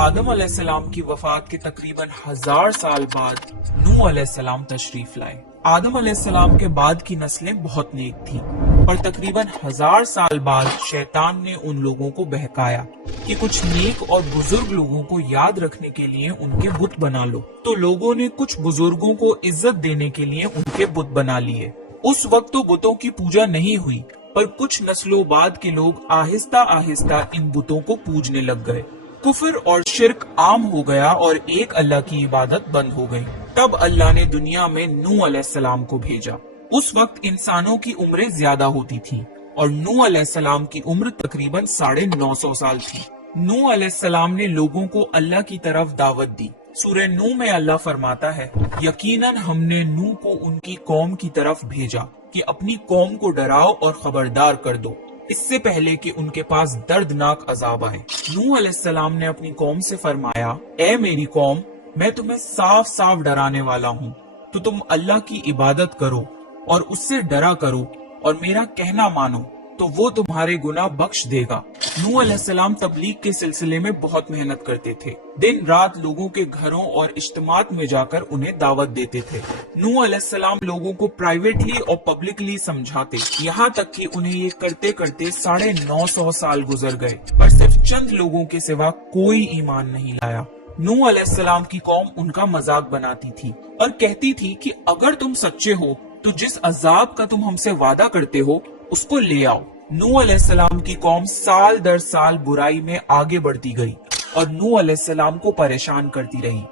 آدم علیہ السلام کی وفات کے تقریباً 1000 سال بعد نوح علیہ السلام تشریف لائے۔ آدم علیہ السلام کے بعد کی نسلیں بہت نیک تھیں، پر تقریباً 1000 سال بعد شیطان نے ان لوگوں کو بہکایا کہ کچھ نیک اور بزرگ لوگوں کو یاد رکھنے کے لیے ان کے بت بنا لو، تو لوگوں نے کچھ بزرگوں کو عزت دینے کے لیے ان کے بت بنا لیے۔ اس وقت تو بتوں کی پوجا نہیں ہوئی، پر کچھ نسلوں بعد کے لوگ آہستہ آہستہ ان بتوں کو پوجنے لگ گئے۔ کفر اور شرک عام ہو گیا اور ایک اللہ کی عبادت بند ہو گئی۔ تب اللہ نے دنیا میں نوح علیہ السلام کو بھیجا۔ اس وقت انسانوں کی عمریں زیادہ ہوتی تھیں اور نوح علیہ السلام کی عمر تقریباً 950 سال تھی۔ نوح علیہ السلام نے لوگوں کو اللہ کی طرف دعوت دی۔ سورہ نوح میں اللہ فرماتا ہے، یقیناً ہم نے نوح کو ان کی قوم کی طرف بھیجا کہ اپنی قوم کو ڈراؤ اور خبردار کر دو، اس سے پہلے کہ ان کے پاس دردناک عذاب آئے۔ نوح علیہ السلام نے اپنی قوم سے فرمایا، اے میری قوم، میں تمہیں صاف صاف ڈرانے والا ہوں، تو تم اللہ کی عبادت کرو اور اس سے ڈرا کرو اور میرا کہنا مانو، تو وہ تمہارے گناہ بخش دے گا۔ نوح علیہ السلام تبلیغ کے سلسلے میں بہت محنت کرتے تھے، دن رات لوگوں کے گھروں اور اجتماعات میں جا کر انہیں دعوت دیتے تھے۔ نوح علیہ السلام لوگوں کو پرائیویٹلی اور پبلکلی سمجھاتے، یہاں تک کہ انہیں یہ کرتے کرتے 950 سال گزر گئے، پر صرف چند لوگوں کے سوا کوئی ایمان نہیں لایا۔ نوح علیہ السلام کی قوم ان کا مذاق بناتی تھی اور کہتی تھی کہ اگر تم سچے ہو تو جس عذاب کا تم ہم سے وعدہ کرتے ہو اس کو لے آؤ۔ نوح علیہ السلام کی قوم سال در سال برائی میں آگے بڑھتی گئی اور نوح علیہ السلام کو پریشان کرتی رہی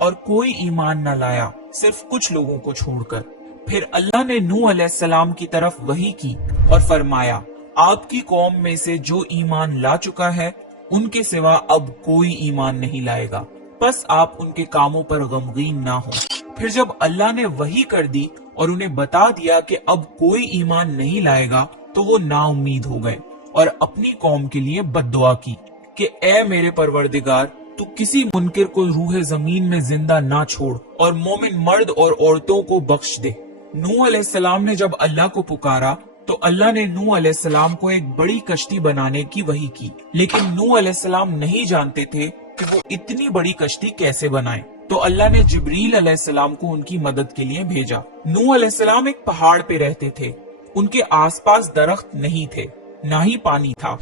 اور کوئی ایمان نہ لایا، صرف کچھ لوگوں کو چھوڑ کر۔ پھر اللہ نے نوح علیہ السلام کی طرف وحی کی اور فرمایا، آپ کی قوم میں سے جو ایمان لا چکا ہے ان کے سوا اب کوئی ایمان نہیں لائے گا، بس آپ ان کے کاموں پر غمگین نہ ہوں۔ پھر جب اللہ نے وحی کر دی اور انہیں بتا دیا کہ اب کوئی ایمان نہیں لائے گا تو وہ نا امید ہو گئے اور اپنی قوم کے لیے بد دعا کی کہ اے میرے پروردگار، تو کسی منکر کو روح زمین میں زندہ نہ چھوڑ اور مومن مرد اور عورتوں کو بخش دے۔ نوح علیہ السلام نے جب اللہ کو پکارا تو اللہ نے نوح علیہ السلام کو ایک بڑی کشتی بنانے کی وحی کی، لیکن نوح علیہ السلام نہیں جانتے تھے کہ وہ اتنی بڑی کشتی کیسے بنائیں، تو اللہ نے جبریل علیہ السلام کو ان کی مدد کے لیے بھیجا۔ نوح علیہ السلام ایک پہاڑ پہ رہتے تھے، ان کے آس پاس درخت نہیں تھے، نہ ہی پانی تھا۔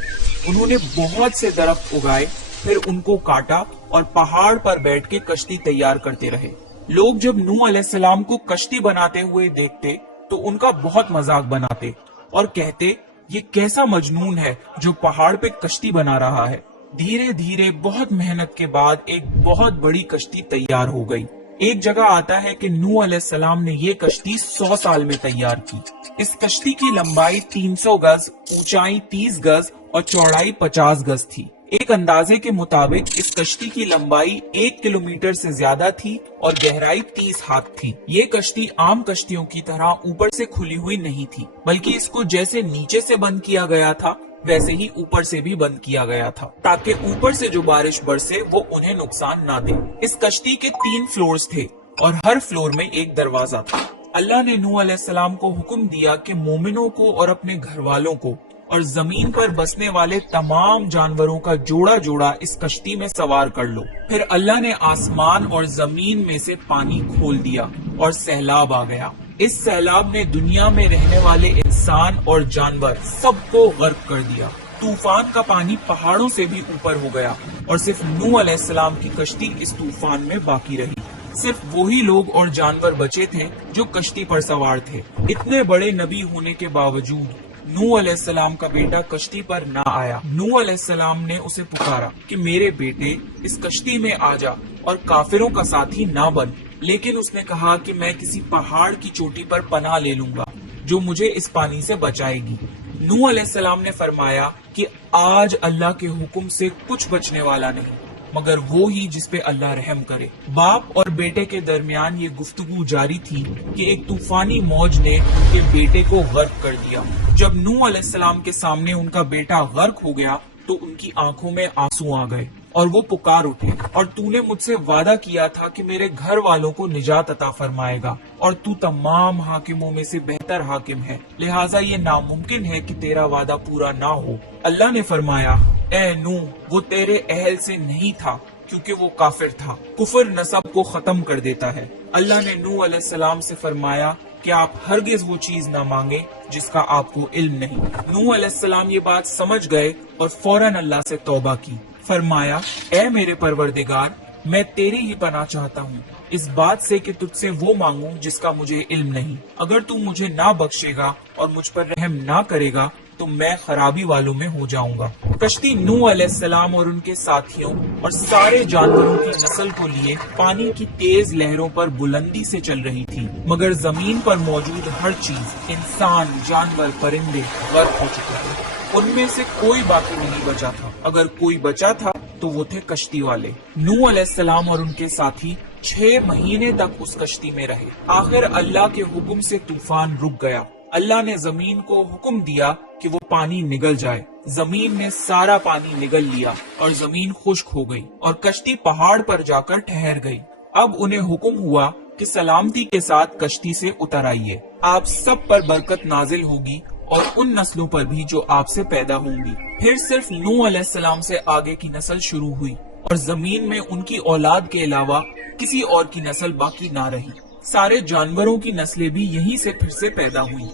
انہوں نے بہت سے درخت اگائے، پھر ان کو کاٹا اور پہاڑ پر بیٹھ کے کشتی تیار کرتے رہے۔ لوگ جب نوح علیہ السلام کو کشتی بناتے ہوئے دیکھتے تو ان کا بہت مذاق بناتے اور کہتے، یہ کیسا مجنون ہے جو پہاڑ پہ کشتی بنا رہا ہے۔ دھیرے دھیرے بہت محنت کے بعد ایک بہت بڑی کشتی تیار ہو گئی۔ ایک جگہ آتا ہے کہ نوح علیہ السلام نے یہ کشتی 100 سال میں تیار کی۔ اس کشتی کی لمبائی 300 گز، اونچائی 30 گز اور چوڑائی 50 گز تھی۔ ایک اندازے کے مطابق اس کشتی کی لمبائی 1 کلومیٹر سے زیادہ تھی اور گہرائی 30 ہاتھ تھی۔ یہ کشتی عام کشتیوں کی طرح اوپر سے کھلی ہوئی نہیں تھی، بلکہ اس کو جیسے نیچے سے بند کیا گیا تھا ویسے ہی اوپر سے بھی بند کیا گیا تھا، تاکہ اوپر سے جو بارش برسے وہ انہیں نقصان نہ دے۔ اس کشتی کے 3 فلورز تھے اور ہر فلور میں ایک دروازہ تھا۔ اللہ نے نوح علیہ السلام کو حکم دیا کہ مومنوں کو اور اپنے گھر والوں کو اور زمین پر بسنے والے تمام جانوروں کا جوڑا جوڑا اس کشتی میں سوار کر لو۔ پھر اللہ نے آسمان اور زمین میں سے پانی کھول دیا اور سیلاب آ گیا۔ اس سیلاب نے دنیا میں رہنے والے انسان اور جانور سب کو غرق کر دیا۔ طوفان کا پانی پہاڑوں سے بھی اوپر ہو گیا اور صرف نوح علیہ السلام کی کشتی اس طوفان میں باقی رہی۔ صرف وہی لوگ اور جانور بچے تھے جو کشتی پر سوار تھے۔ اتنے بڑے نبی ہونے کے باوجود نوح علیہ السلام کا بیٹا کشتی پر نہ آیا۔ نوح علیہ السلام نے اسے پکارا کہ میرے بیٹے اس کشتی میں آ جا اور کافروں کا ساتھی نہ بن، لیکن اس نے کہا کہ میں کسی پہاڑ کی چوٹی پر پناہ لے لوں گا جو مجھے اس پانی سے بچائے گی۔ نوح علیہ السلام نے فرمایا کہ آج اللہ کے حکم سے کچھ بچنے والا نہیں مگر وہ ہی جس پہ اللہ رحم کرے۔ باپ اور بیٹے کے درمیان یہ گفتگو جاری تھی کہ ایک طوفانی موج نے ان کے بیٹے کو غرق کر دیا۔ جب نوح علیہ السلام کے سامنے ان کا بیٹا غرق ہو گیا تو ان کی آنکھوں میں آنسو آ گئے اور وہ پکار اٹھے، اور تو نے مجھ سے وعدہ کیا تھا کہ میرے گھر والوں کو نجات عطا فرمائے گا، اور تو تمام حاکموں میں سے بہتر حاکم ہے، لہٰذا یہ ناممکن ہے کہ تیرا وعدہ پورا نہ ہو۔ اللہ نے فرمایا، اے نوح، وہ تیرے اہل سے نہیں تھا کیونکہ وہ کافر تھا۔ کفر نسب کو ختم کر دیتا ہے۔ اللہ نے نوح علیہ السلام سے فرمایا کہ آپ ہرگز وہ چیز نہ مانگیں جس کا آپ کو علم نہیں۔ نوح علیہ السلام یہ بات سمجھ گئے اور فوراً اللہ سے توبہ کی۔ فرمایا، اے میرے پروردگار، میں تیری ہی پناہ چاہتا ہوں اس بات سے کہ تجھ سے وہ مانگوں جس کا مجھے علم نہیں۔ اگر تو مجھے نہ بخشے گا اور مجھ پر رحم نہ کرے گا تو میں خرابی والوں میں ہو جاؤں گا۔ کشتی نوح علیہ السلام اور ان کے ساتھیوں اور سارے جانوروں کی نسل کو لیے پانی کی تیز لہروں پر بلندی سے چل رہی تھی، مگر زمین پر موجود ہر چیز، انسان، جانور، پرندے غرق ہو چکے تھے۔ ان میں سے کوئی باقی نہیں بچا تھا۔ اگر کوئی بچا تھا تو وہ تھے کشتی والے۔ نوح علیہ السلام اور ان کے ساتھی 6 مہینے تک اس کشتی میں رہے۔ آخر اللہ کے حکم سے طوفان رک گیا۔ اللہ نے زمین کو حکم دیا کہ وہ پانی نگل جائے۔ زمین نے سارا پانی نگل لیا اور زمین خشک ہو گئی اور کشتی پہاڑ پر جا کر ٹھہر گئی۔ اب انہیں حکم ہوا کہ سلامتی کے ساتھ کشتی سے اتر آئیے، آپ سب پر برکت نازل ہوگی اور ان نسلوں پر بھی جو آپ سے پیدا ہوں گی۔ پھر صرف نوح علیہ السلام سے آگے کی نسل شروع ہوئی اور زمین میں ان کی اولاد کے علاوہ کسی اور کی نسل باقی نہ رہی۔ سارے جانوروں کی نسلیں بھی یہیں سے پھر سے پیدا ہوئی۔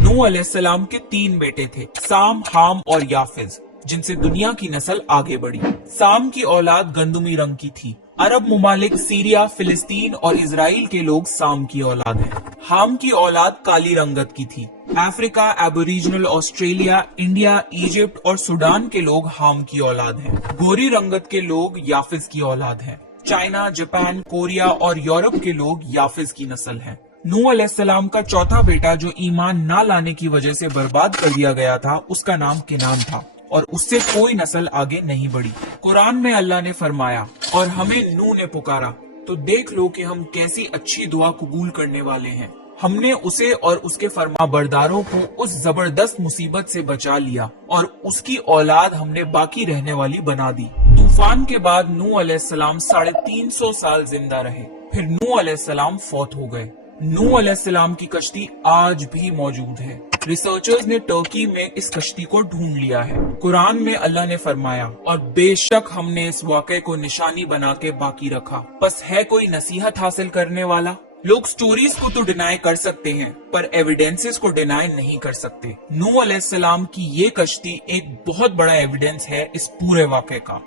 نوح علیہ السلام کے 3 بیٹے تھے، سام، حام اور یافز، جن سے دنیا کی نسل آگے بڑھی۔ سام کی اولاد گندمی رنگ کی تھی۔ عرب ممالک سیریا، فلسطین اور اسرائیل کے لوگ سام کی اولاد ہیں۔ حام کی اولاد کالی رنگت کی تھی۔ افریقہ، ایبوریجنل آسٹریلیا، انڈیا، ایجپٹ اور سوڈان کے لوگ حام کی اولاد ہیں۔ گوری رنگت کے لوگ یافز کی اولاد ہیں۔ چائنا، جاپان، کوریا اور یورپ کے لوگ یافز کی نسل ہیں۔ نوح علیہ السلام کا چوتھا بیٹا جو ایمان نہ لانے کی وجہ سے برباد کر دیا گیا تھا، اس کا نام کنعان تھا اور اس سے کوئی نسل آگے نہیں بڑھی۔ قرآن میں اللہ نے فرمایا، اور ہمیں نوح نے پکارا تو دیکھ لو کہ ہم کیسی اچھی دعا قبول کرنے والے ہیں۔ ہم نے اسے اور اس کے فرما برداروں کو اس زبردست مصیبت سے بچا لیا اور اس کی اولاد ہم نے باقی رہنے والی بنا دی۔ طوفان کے بعد نوح علیہ السلام 350 سال زندہ رہے، پھر نوح علیہ السلام فوت ہو گئے۔ نوح علیہ السلام کی کشتی آج بھی موجود ہے۔ ریسرچرز نے ترکی میں اس کشتی کو ڈھونڈ لیا ہے۔ قرآن میں اللہ نے فرمایا، اور بے شک ہم نے اس واقعے کو نشانی بنا کے باقی رکھا۔ بس ہے کوئی نصیحت حاصل کرنے والا؟ لوگ سٹوریز کو تو ڈینائی کر سکتے ہیں پر ایویڈنسز کو ڈینائی نہیں کر سکتے۔ نوح علیہ السلام کی یہ کشتی ایک بہت بڑا ایویڈنس ہے اس پورے واقعے کا۔